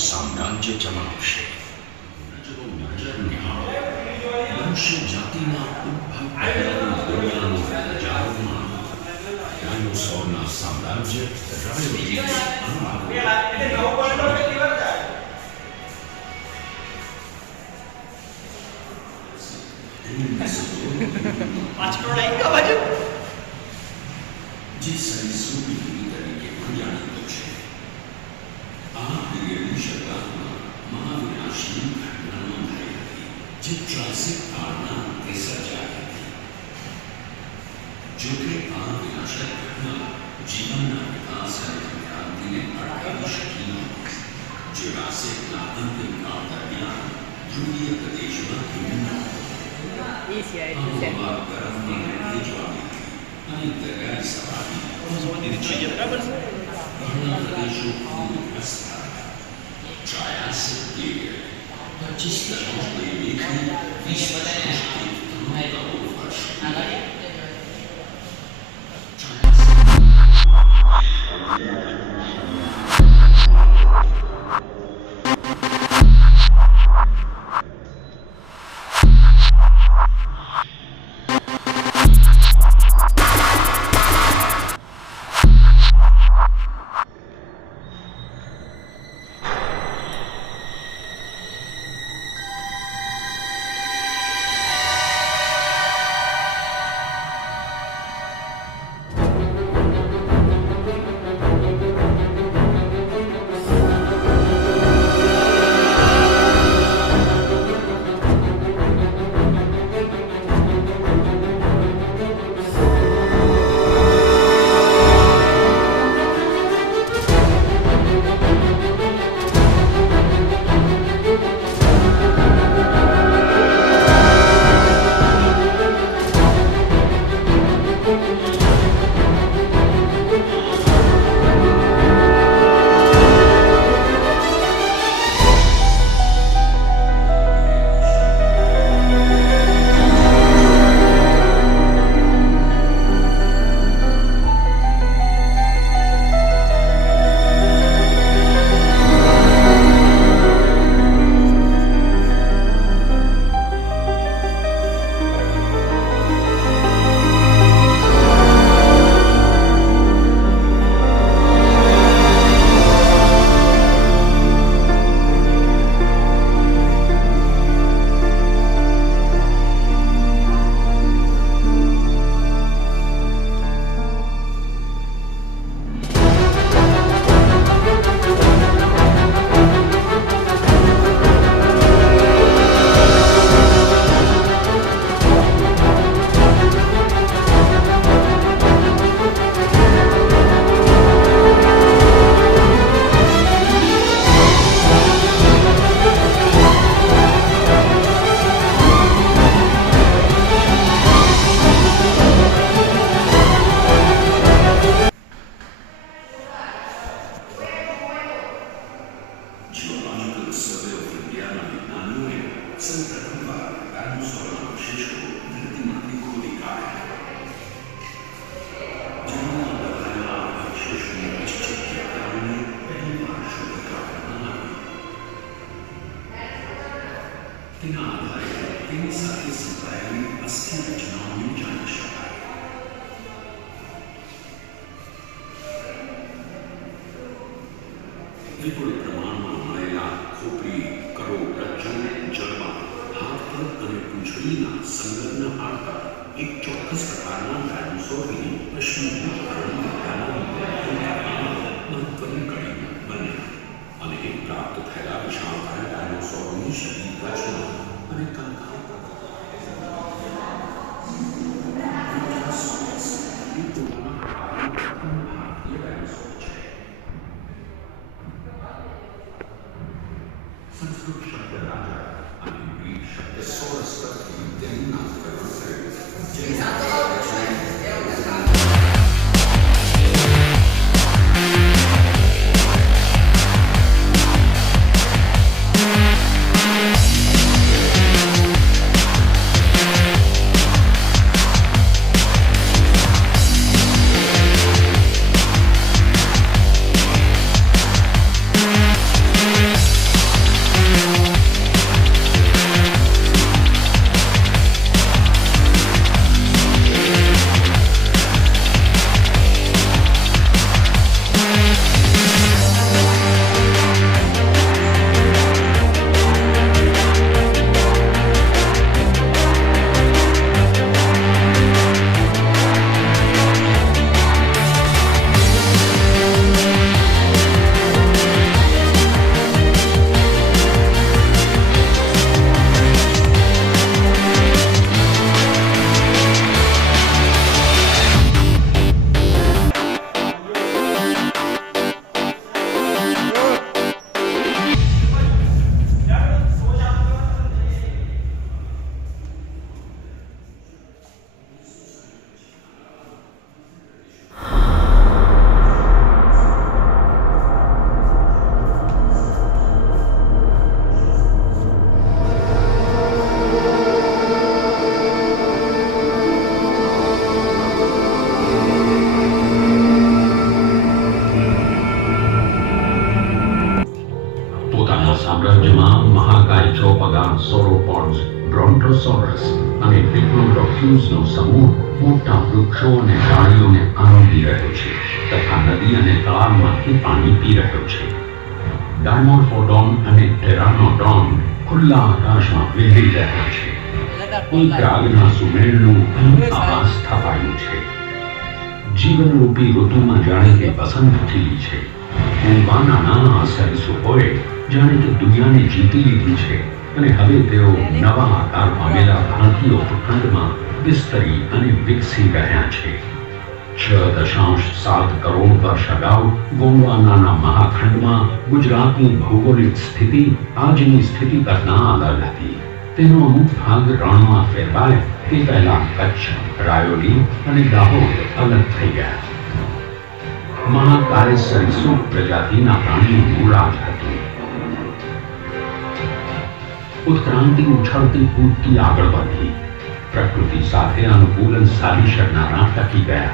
साम्राज्याच्या मावशे मनुष्य जातीना उद्भव પહેલાનું હજારોમાં ડાયનોસોરના સામ્રાજ્ય જે સરીસૃપી તરીકે પણ જાણીતો છે. આ પીરિયડની શરૂઆતમાં મહાવિનાશની ઘટના નોંધાઈ હતી, જે ટ્રાસિક કાળના અંતે સર્જાઈ હતી. જોકે આ વિનાશક ઘટના જીવનના વિકાસ અને ક્રાંતિને અટકાવી શકી નહોતી. જુરાસિકના અંતિમ કાળ દરમિયાન ધ્રુવીય પ્રદેશમાં હિમનો બરફની ભેજવાળી અને દરિયાઈ સપાટી ઘણા પ્રદેશો પૂરગ્રસ્ત હતા. ટ્રાયાસિક પીરિયડ 25 દશમલવ 1 થી 20 દશમલવ 3 વર્ષ તેના આધારે તેની સાથે સંકળાયેલી અસ્થિ રચનાઓને જાણી શકાય. વિપુલ પ્રમાણમાં મળેલા ખોપરી, કરોડરજ્જુ, જડબા, હાથ પગ અને પૂંછડીના સંલગ્ન હાડકાં એક ચોક્કસ પ્રકારના ડાયનોસોરની અશ્મિભૂત મહત્વની કડી બન્યા અને પ્રાપ્ત થયેલા વિશાળકાય ડાયનોસોરની શરીર રચના અને કંકાલ સંસ્કૃત શબ્દ રાજા અને ગ્રીક શબ્દ સોરસ પરથી તેનું નામકરણ થયું. Yeah. પોતાના સામ્રાજ્યમાં મહાકાય ચોપગાર સોરોપોડ્સ, બ્રોન્ટોસોરસ અને ડિપ્લોડોક્યુસનો સમૂહ મોટા વૃક્ષો અને ઝાડીઓને આરોગી રહ્યો છે તથા નદી અને તળાવમાંથી પાણી પી રહ્યો છે. ડાયમોર્ફોડોન અને ટેરાનોડોન ખુલ્લા આકાશમાં વિહરી રહ્યા છે. એક રાગના સુમેળનું આભાસ સ્થપાયું છે. જીવનરૂપી ઋતુમાં જાણે કે વસંત ખીલી છે. ઊંઘવાના નાના સરીસૃપોએ જાણે કે દુનિયાને જીતી લીધી છે અને હવે તેઓ નવા આકાર પામેલા ભારતીય ઉપખંડમાં વિસ્તરી અને વિકસી રહ્યા છે. 6.7 કરોડ વર્ષ અગાઉ ગોંડવાનાના મહાખંડમાં ગુજરાતની ભૌગોલિક સ્થિતિ આજની સ્થિતિ કરતાં અલગ હતી. તેનો અમુક ભાગ રણમાં ફેરવાય તે પહેલા કચ્છ, રાયોલી અને દાહોદ અલગ થઈ ગયા. મહાકાય સરીસૃપ પ્રજાતિના પ્રાણીઓનું રાજ હતું. ઉત્ક્રાંતિ ઉછળતી કૂદતી આગળ વધી. પ્રકૃતિ સાથે અનુકૂલન સાધી શકનારા ટકી ગયા.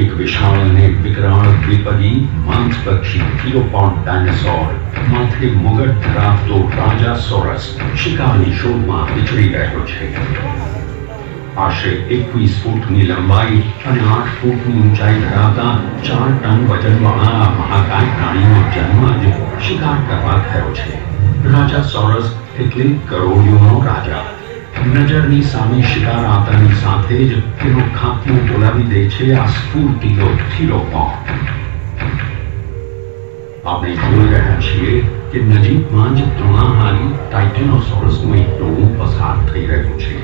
એક વિશાળ અને વિકરાળ દ્વિપદી માંસભક્ષી થિયોપોડ ડાયનાસોર માથે મુગટ ધરાવતો રાજાસોરસ શિકારની શોધમાં વિચરી રહ્યો છે. આશરે 21 ફૂટની લંબાઈ અને 8 ફૂટની ઊંચાઈ ધરાવતા 4 ટન વજનવાળા આ મહાકાય પ્રાણીનો જન્મ જ શિકાર કરવા થયો છે. રાજાસોરસ એટલે ગરોળીઓનો રાજા. નજરની સામે શિકાર આવતાની સાથે જ તેનો ખાત્મો બોલાવી દે છે આ સ્ફૂર્તિલો થિયોપોડ. આપણે જોઈ રહ્યા છીએ કે નજીકમાં જ તૃણાહારી ટાઇટેનોસોરસનું એક ટોળું પસાર થઈ રહ્યું છે,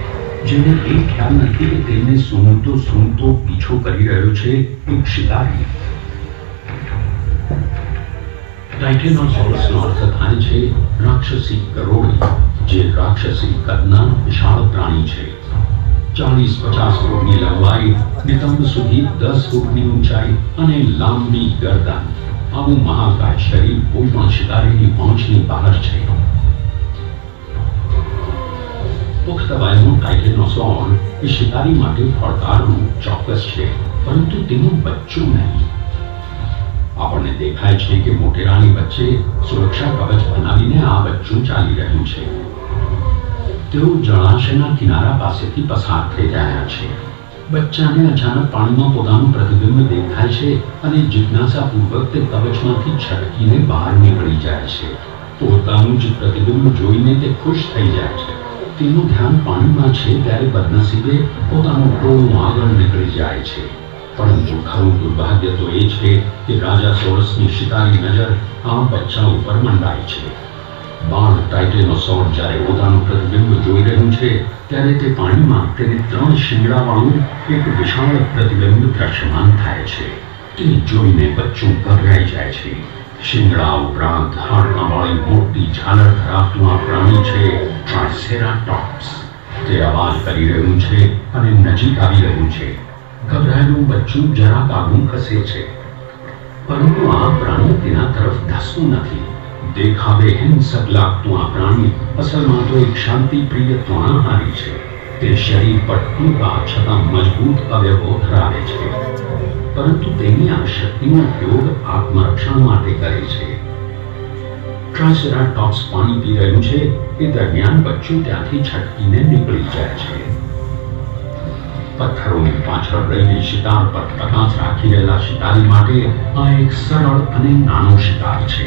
જેને એ ખ્યાલ નથી કે તેમને સૂંઘતો પીછો કરી રહ્યો છે એક શિકારી. ટાઇટેનોસોરસનો અર્થ થાય છે રાક્ષસી ગરોળી, જે રાક્ષસી કદના વિશાળ પ્રાણી છે. 40-50 ફૂટની લંબાઈ, નિતંબ સુધી 10 ફૂટની ઊંચાઈ અને લાંબી ગરદન. આવું મહાકાય શરીર કોઈ પણ શિકારીની પહોંચની બહાર છે. પુખ્ત વયનું ટાઇટેનોસોર એ શિકારી માટે પડકારનું ચોક્કસ છે, પરંતુ તેનું બચ્ચું નહીં. આપણને દેખાય છે કે મોટેરાની વચ્ચે સુરક્ષા કવચ બનાવીને આ બચ્ચું ચાલી રહ્યું છે. તેઓ જળાશયના કિનારા પાસેથી પસાર થઈ રહ્યા છે. બચ્ચાને અચાનક પાણીમાં પોતાનું પ્રતિબિંબ દેખાય છે અને જિજ્ઞાસાપૂર્વક તે કવચમાંથી છટકીને બહાર નીકળી જાય છે. પોતાનું જ પ્રતિબિંબ જોઈને તે ખુશ થઈ જાય છે. તેનું ધ્યાન પાણીમાં છે ત્યારે બદનસીબે પોતાનું ટોળું આગળ નીકળી જાય છે. પરંતુ ખરું દુર્ભાગ્ય તો એ છે કે રાજાસોરસની શિકારી નજર આ બચ્ચા ઉપર મંડાય છે. બાળ ટાઇટેનોસોર જ્યારે પોતાનું પ્રતિબિંબ જોઈ રહ્યું છે ત્યારે તે પાણીમાં તેને 3 શિંગડાવાળું એક વિશાળ પ્રતિબિંબ દ્રશ્યમાન થાય છે. તે જોઈને બચ્ચું ગભરાઈ જાય છે. શિંગડા ઉપરાંત હાડકાંવાળી મોટી ઝાલર ધરાવતું આ પ્રાણી છે ટ્રાયસેરાટોપ્સ. તે અવાજ કરી રહ્યું છે અને નજીક આવી રહ્યું છે. ગભરાયેલું બચ્ચું જરાક આગળ ખસે છે, પરંતુ આ પ્રાણી તેના તરફ ધસતું નથી. દેખાવે હિંસક લાગતું આ પ્રાણી અસલમાં તો એક શાંતિપ્રિય તૃણાહારી છે. તે શરીર પર ટૂંકા છતાં મજબૂત અવયવો ધરાવે છે, પરંતુ તેની આ શક્તિનો ઉપયોગ આત્મરક્ષણ માટે કરે છે. ટ્રાયસેરાટોપ્સ પાણી પી રહ્યું છે એ દરમિયાન બચ્ચું ત્યાંથી છટકીને નીકળી જાય છે. પથ્થરોની પાછળ રહીને શિકાર પર પ્રકાશ રાખી રહેલા શિકારી માટે આ એક સરળ અને નાનો શિકાર છે.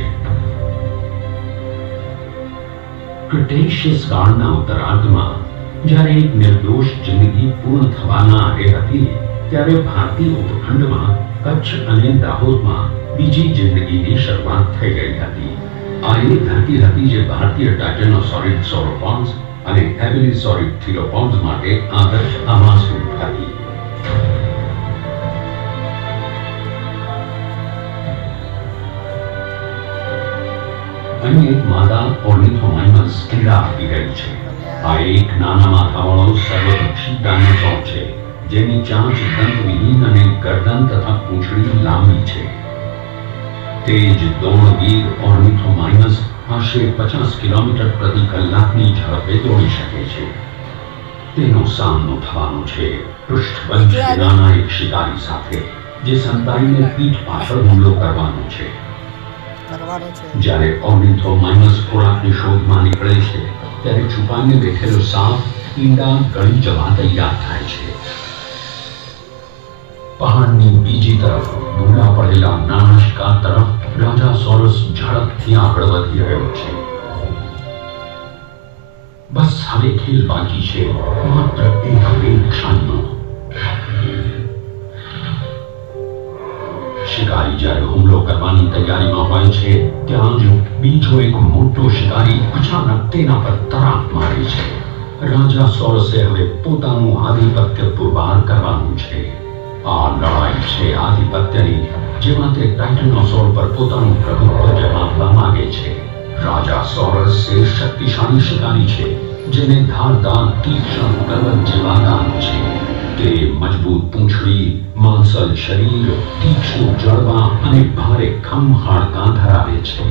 ક્રિટેશિયસ કાળના ઉત્તરાર્ધમાં જ્યારે એક નિર્દોષ જિંદગી પૂર્ણ થવાના આરે હતી, ત્યારે ભારતીય ઉપખંડમાં કચ્છ અને દાહોદમાં બીજી જિંદગીની શરૂઆત થઈ ગઈ હતી. આ એ ધરતી હતી જે ભારતીય ટાઇટેનોસોરિડ સોરોપોડ્સ અને એબિલિસોરિડ થિયોપોડ્સ માટે આદર્શ આવાસરૂપ હતી. અહીં એક માદા ઓર્નિથોમાઇમસ ઈંડા આપી રહી છે. આ એક નાના માથાવાળો સર્વભક્ષી ડાયનાસોર છે, જેની ચાંચ દંતવિહીન અને ગરદન તથા પૂંછડી લાંબી છે. તેજ દોડવીર ઓર્નિથોમાઇમસ આશરે 50 કિલોમીટર પ્રતિ કલાકની ઝડપે દોડી શકે છે. તેનો સામનો થવાનો છે પૃષ્ઠવંશ વિનાના એક શિકારી સાથે, જે સંતાઈને પીઠ પાછળ હુમલો કરવાનો છે. કરવાનો છે. જ્યારે ઓર્નિથોમાઇમસ ખોરાકની શોધમાં નીકળે છે ત્યારે છુપાઈને બેઠેલો સાપ ઈંડા ગળી જવા તૈયાર થાય છે. પહાડની બીજી તરફ ભૂલા પડેલા નાના શિકાર તરફ રાજા સોરસ ઝડપથી આગળ વધી રહ્યો છે. બસ હવે ખેલ બાકી છે, માત્ર એક ક્ષણનો. શિકારી જ્યારે હુમલો કરવાની તૈયારીમાં હોય છે ત્યાં જ બીજો એક મોટો શિકારી અચાનક તેના પર તરાપ મારે છે. રાજા સોરસે હવે પોતાનું આધિપત્ય પુરવાર કરવાનું છે. આ લડાઈ છે આધિપત્યની, જેમાં તે ટાઇટનોસોર પર પોતાનું પ્રભુત્વ જમાવવા માંગે છે. રાજા સોરસ એ શક્તિશાળી શિકારી છે જેને ધારદાર તીક્ષ્ણ પર્વત જેવા દાંત છે. તે મજબૂત પૂંછડી, માંસલ શરીર, તીક્ષ્ણ જડબા અને ભારે ખમહાળતા ધરાવે છે.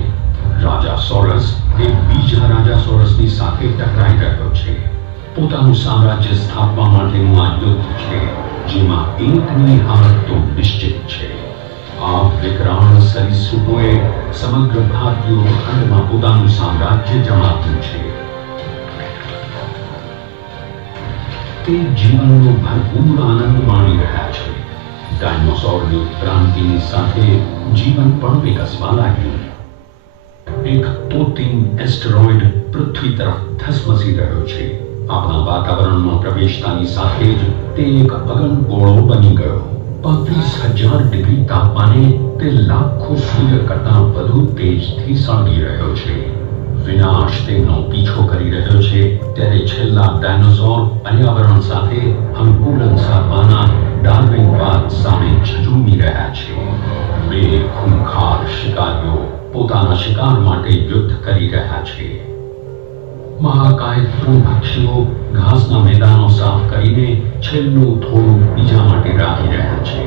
રાજા સોરસ એ બીજા રાજા સોરસની સાથે ટકરાઈ રહ્યો છે. પોતાનું સામ્રાજ્ય સ્થાપવા માટેનું આ યુદ્ધ છે જેમાં એકની હાર તો નિશ્ચિત છે. આ વિકરાળ સરીસૃપોએ સમગ્ર ભારતીય ખંડમાં પોતાનું સામ્રાજ્ય જમાવ્યું છે. તે જીવનનો ભરપૂર આનંદ માણી રહ્યા છે. ડાયનોસોરની ઉત્ક્રાંતિની સાથે જીવન પણ વિકસવા લાગ્યું. એક કૃત્રિમ એસ્ટેરોઇડ પૃથ્વી તરફ ધસમસી રહ્યો છે. આપણા વાતાવરણમાં પ્રવેશતાની સાથે જ તે એક અગનગોળો બની ગયો. 35,000 ડિગ્રી તાપમાને તે લાખો સૂર્ય કરતાં વધુ તેજથી સળગી રહ્યો છે. વિનાશ તેનો પીછો કરી રહ્યો છે ત્યારે છેલ્લા ડાયનોસોર પર્યાવરણ સાથે અનુકૂલન સાધવાના ડાર્વિનવાદ સામે ઝઝૂમી રહ્યા છે. બે ખૂંખાર શિકારીઓ પોતાના શિકાર માટે યુદ્ધ કરી રહ્યા છે. મહાકાય તૃણભક્ષીઓ ઘાસના મેદાનો સાફ કરીને છેલ્લું થોડું બીજા માટે રાખી રહ્યા છે.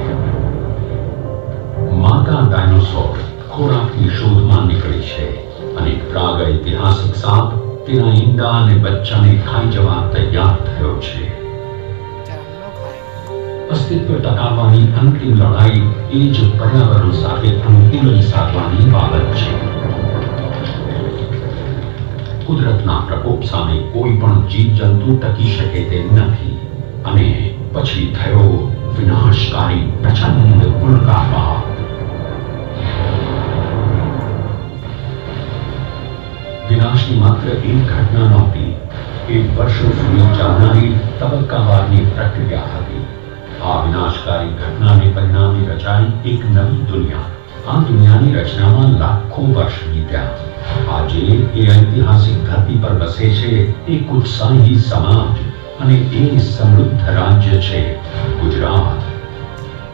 માતા ડાયનોસોર ખોરાકની શોધમાં નીકળી છે અને પ્રાગૈતિહાસિક સાપ તેના ઈંડા અને બચ્ચાને ખાઈ જવા તૈયાર થયો છે. અસ્તિત્વ ટકાવવાની અંતિમ લડાઈ એ જ પર્યાવરણ સાથે અનુકૂલન સાધવાની બાબત છે. કુદરતના પ્રકોપ સામે કોઈ પણ જીવજંતુ ટકી શકે તેમ નથી અને પછી થયો વિનાશકારી પ્રચંડ ઉલ્કાપાત. વિનાશની માત્ર એક ઘટના નહોતી, એ વર્ષો સુધી ચાલનારી તબક્કાવારની પ્રક્રિયા હતી. આ વિનાશકારી ઘટનાને પરિણામે રચાઈ એક નવી દુનિયા. આ દુનિયાની રચનામાં લાખો વર્ષ વીત્યા. આજે એ ઐતિહાસિક ધરતી પર વસે છે એક ઉત્સાહી સમાજ અને એ સમૃદ્ધ રાજ્ય છે ગુજરાત.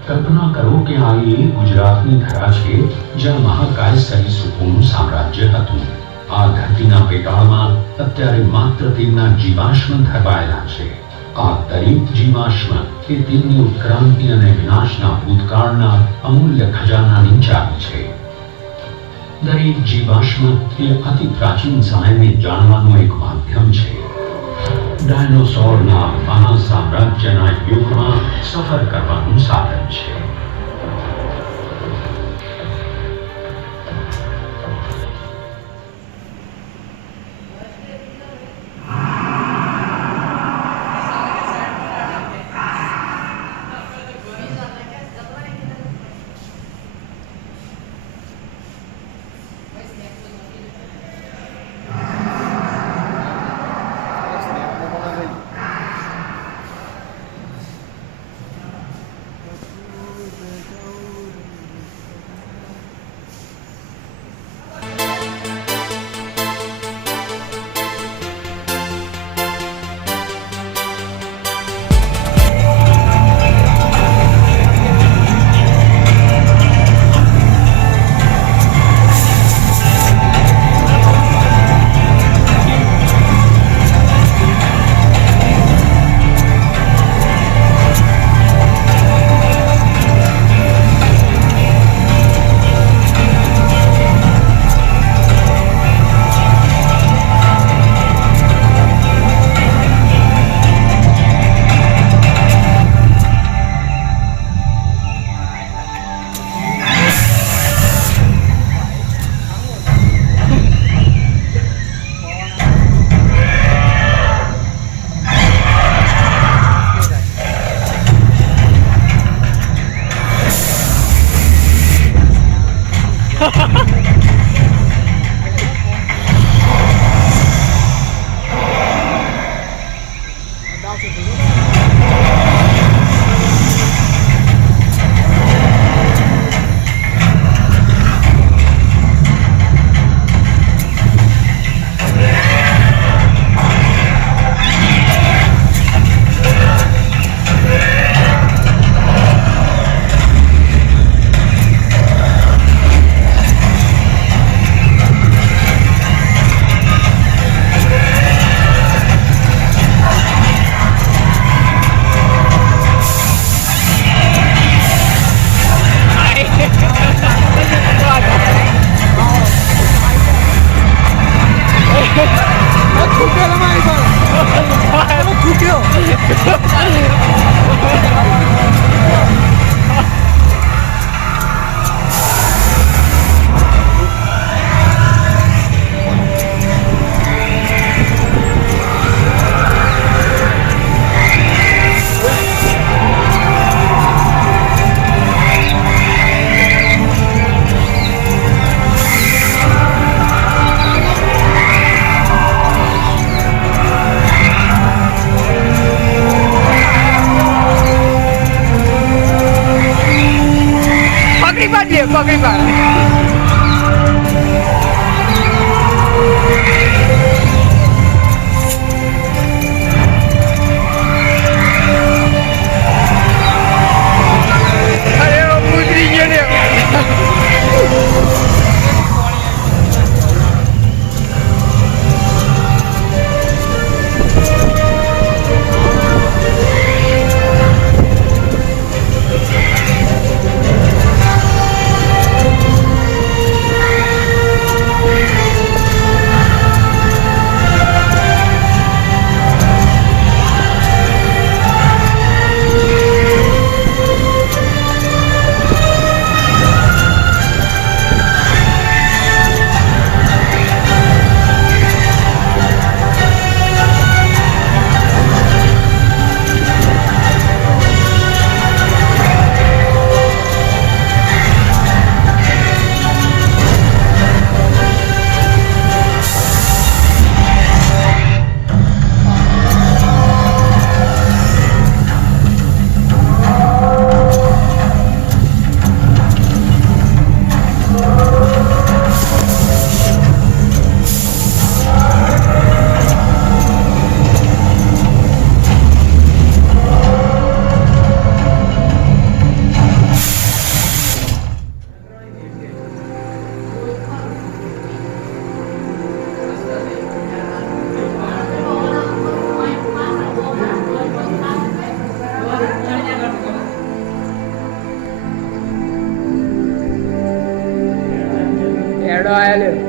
કલ્પના કરો કે આ એ ગુજરાતની ધરા છે જ્યાં મહાકાય સરીસૃપોનું સામ્રાજ્ય હતું. આ ધરતીના પેટાળમાં અત્યારે માત્ર તેમના જીવાશ્મ ધરવાયેલા છે. આ દરેક જીવાશ્મ એ તેમની ઉત્ક્રાંતિ અને વિનાશના ભૂતકાળના અમૂલ્ય ખજાનાની ચાવી છે. દરેક જીવાશ્મ એ અતિ પ્રાચીન સમયને જાણવાનું એક માધ્યમ છે. ડાયનોસોરના મહાસામ્રાજ્યના યુગમાં સફર કરવાનું સાધન છે. પકડી પાડ એડો આયેલો